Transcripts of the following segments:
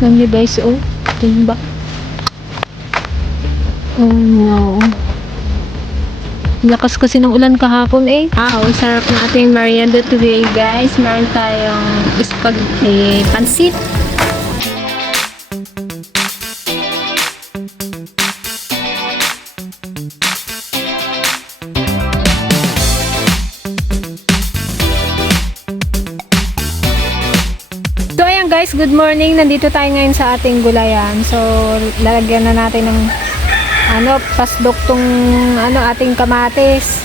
Alam niyo guys, oh. Tingin ba? Oh no. Lakas kasi ng ulan kahapon eh. Ah, ang sarap ng ating merienda today, guys. Meron tayong spaghetti pansit. Guys, good morning. Nandito tayo ngayon sa ating gulayan. So lalagyan na natin ng ano, pasdok tong ano ating kamatis.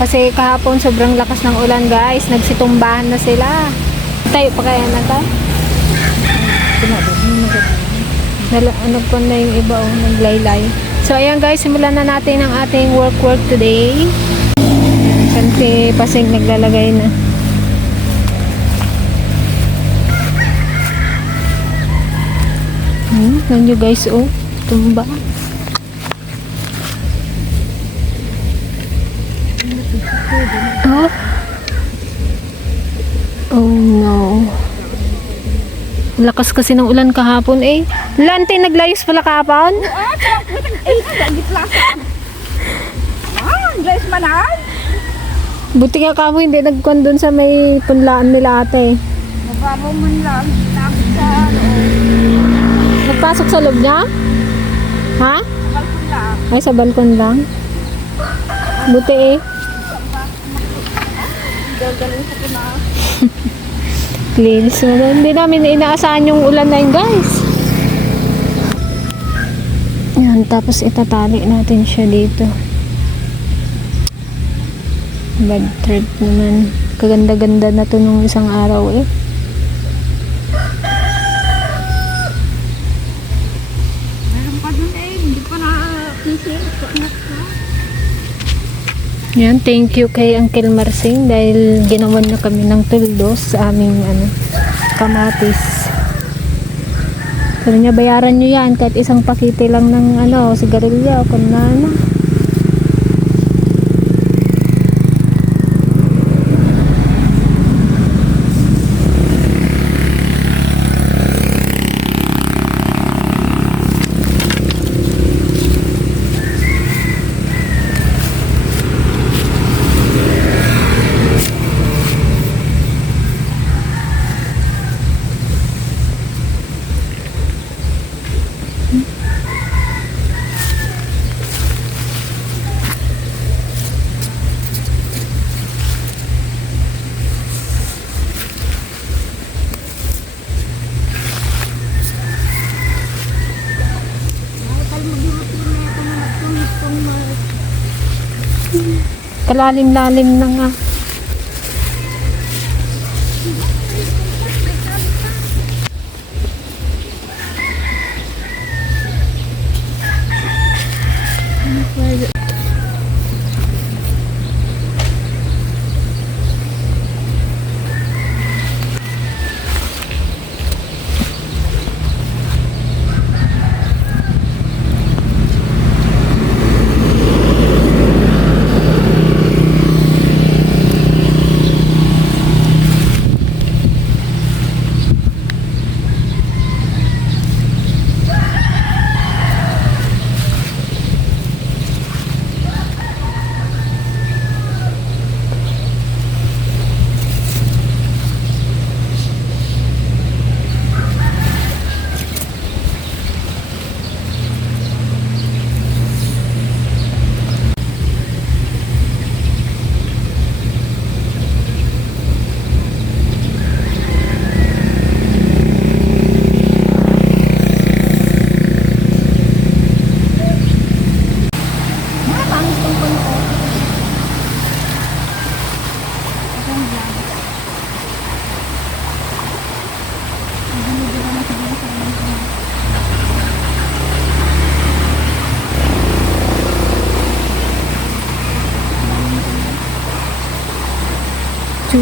Kasi kahapon sobrang lakas ng ulan guys. Nagsitumbahan na sila. Tayo pa kaya na tayo? Nala, ano po na yung iba oh, naglaylay. So ayan guys, simulan na natin ang ating work work today. Kasi pasing naglalagay na. Hmm, tignan nyo guys, oh. Tumba. Oh. Oh no. Lakas kasi ng ulan kahapon eh. Lante, naglayos pala kahapon? Ah, guys, manan. Buti nga kamo hindi nagkon doon sa may punlaan nila ate. Mababaw man lang. Tapos sa loob. Nagpasok sa loob niya? Ha? Ay, sa balkon lang. Buti eh. Gagaling sa kina. Linis mo. Hindi namin inaasahan yung ulan na yun, guys. Yan, tapos itatali natin siya dito. Bad trip naman. Kaganda-ganda na to nung isang araw eh. Yan, thank you kay Uncle Marsing dahil ginawan na kami ng tuldos sa aming ano, kamatis. Sabi niya, bayaran niyo yan kahit isang pakete lang ng ano, sigarilyo, kung na ano. Kalalim-lalim na nga.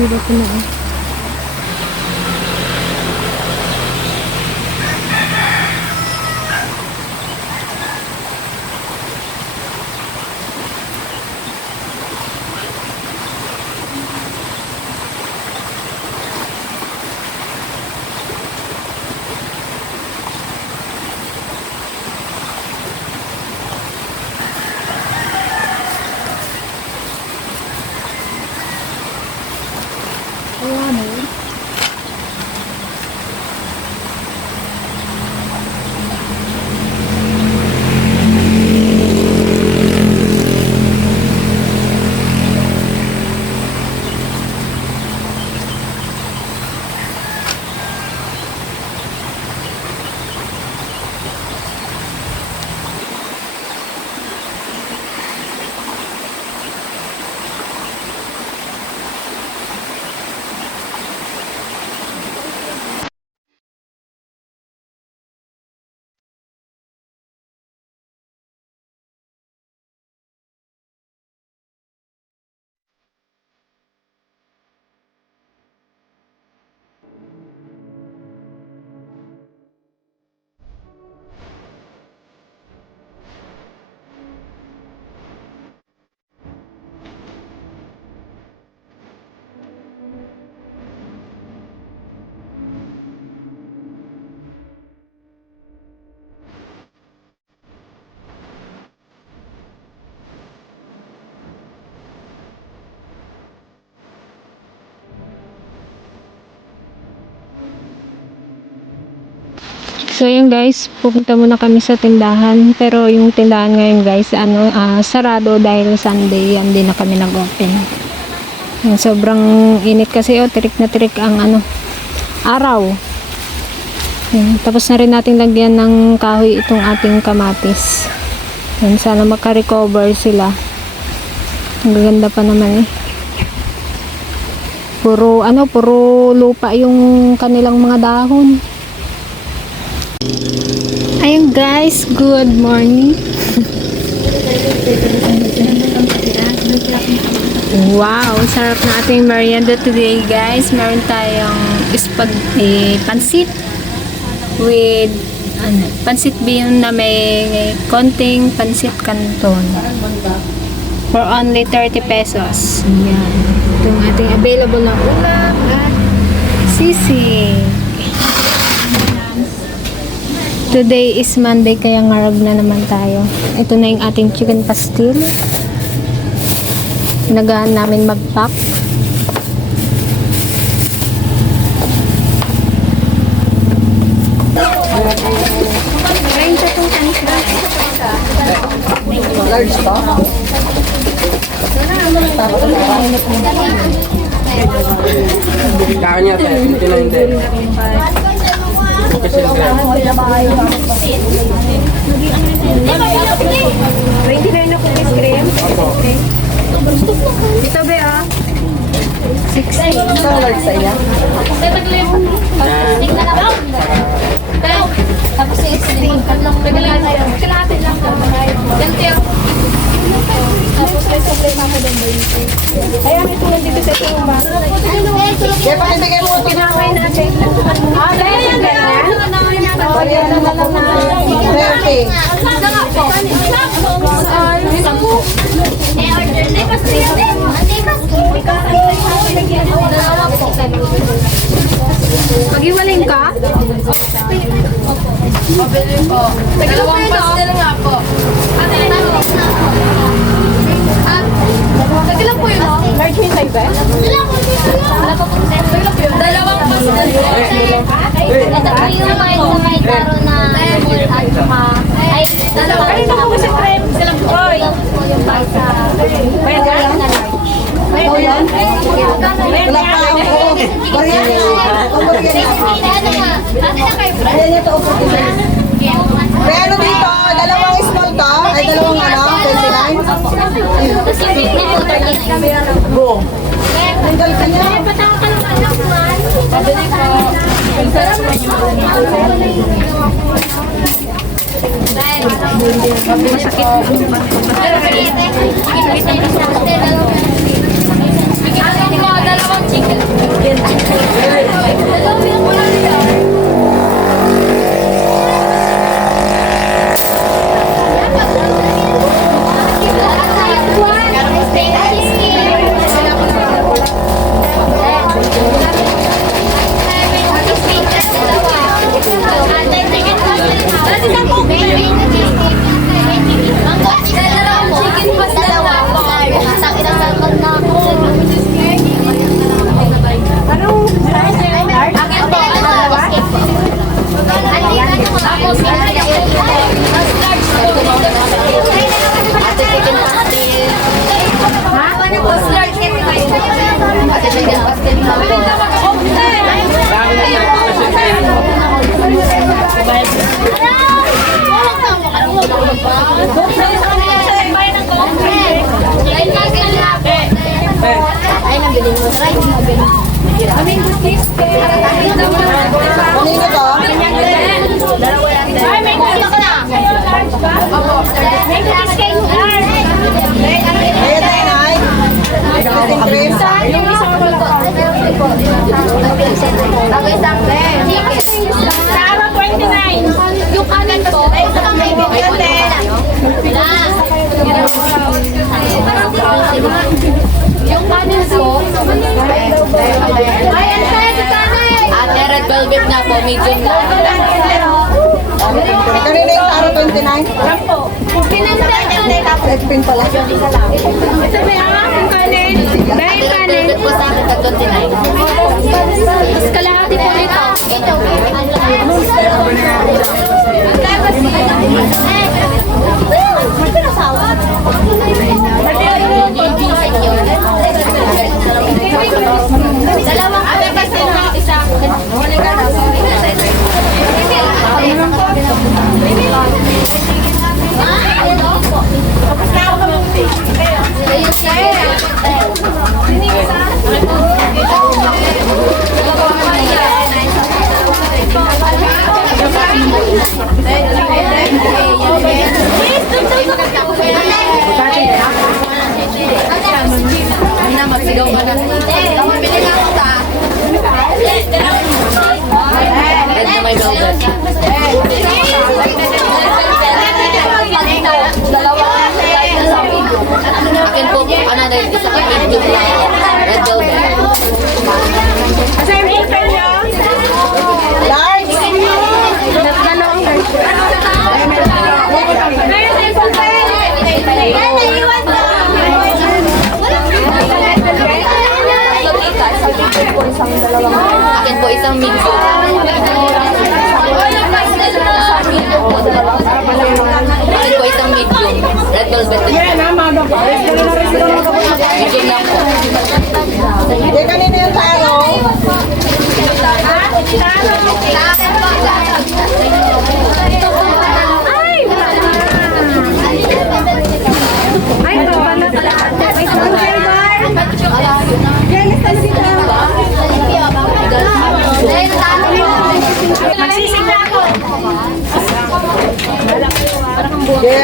Tsura ko na eh. Ayan eh. So yun guys, pupunta muna kami sa tindahan. Pero yung tindahan ngayon guys, ano, ah, sarado dahil Sunday, yan din na kami nag-open. Sobrang init kasi, oh, tirik na tirik ang ano, araw. Yan, tapos na rin natin lagyan ng kahoy itong ating kamatis. Yan, sana makarecover sila. Ang gaganda pa naman eh. Puro, ano, puro lupa yung kanilang mga dahon. Ayun guys, good morning. wow, sarap na ating merienda today guys. Meron tayong spag eh, pansit with ano, pansit bean na may konting pansit canton. For only 30 pesos. Yan. Ito ang ating available na ulam at sisig. Today is Monday kaya ngarag na naman tayo. Ito na yung ating chicken pastil. Nagahan namin mag-pack. Kanya tayo, 29 din. Kasi gram. 29 na cookies cream. Ito ba ah? 60 dollars sa iya. Tapos yung isling. Tatlong regala tayo. Kalahati lang. Ganito yung... Tapos may supply ako doon ba yun? Ayan, ito lang dito sa ito ba? Kaya pakibigay mo Kinakay natin. Ah, dahil yun eh. Hindi Dalawa po. Maghiwaling ka? Pabili po. Dalawang pastel nga po. Ate, ano? Ah, Tagilan po yun, no? Large meat type eh? Dalawang pastel po. Ito po yung may may karo na mall at saka ay dalawa Kanina ko ba sa cream? Sila po. Oy. yung basa. Pwede yan? Oh, yan? Wala pa ako. Baryan. Ano nga? Ate na kayo, bro? Ayan ito, upo dito. May ano dito, dalawang small to, ay dalawang ano, 29. Tapos yung big na motor Go. Tanggal ka niya. Patawag ka ng anak man. Pabili po. Dalawang chicken. Dalawa. Isang isang na ako. Ay, nabili mo. Try mo mabili. Ano yung tips? Ano yung tips? Ano yung tips? Dalawa yan. Ay, may tips. Velvet nga po, medium lang. Kanina yung taro 29. Red pin pala. Ate, red velvet po sa akin, tag 29. Mas kalahati po nito. Dalawang ate kasi na isa. Huli ka na. Magsigaw ka na. Red na may velvet. Akin po, ano na yun, isa kang medium lang. Red velvet. Large. Akin po, isang medium. Akin po, isang medium. Red velvet. Medium lang po. Hindi, kanina yung taro. Ay, ito pala pala. Ay, Magsisigla ako. Yeah. Ay,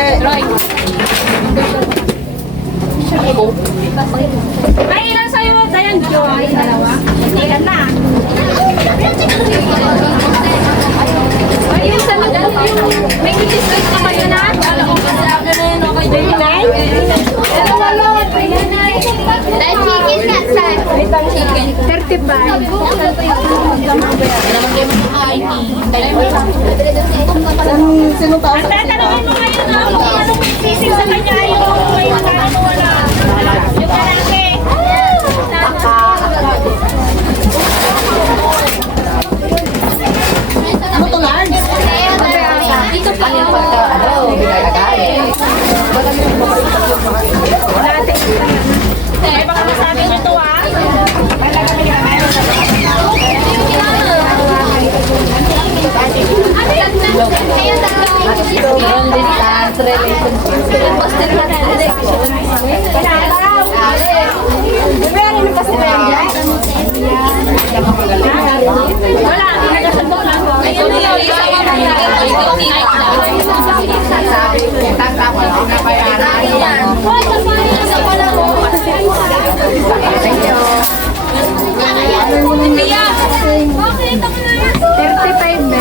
ilan sa'yo? Dayan, Joy. Dalawa. Ilan na? Ay, yung sa mga May kitis ka kayo na? Alam ko ba sa na yun, okay? Dahil Dalawa lang. Dahil chicken ka, sir. Chicken. 35. Naman kayo makakain eh. Saan- Sino tao sa Tatanungin mo ngayon na kung anong sisig sa kanya yung yung ano wala. Yung lalaki. Ano to, large? Dito pa yung Ay, baka masabi niyo to ah. Long distance relationship. Wala, nagkasundo lang. Ayun lang. Okay, ito mo na yan. 35 ba?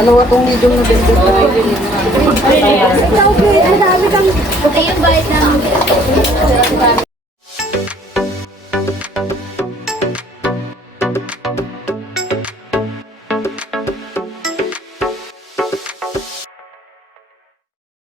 Dalawa tong medium na bilbil.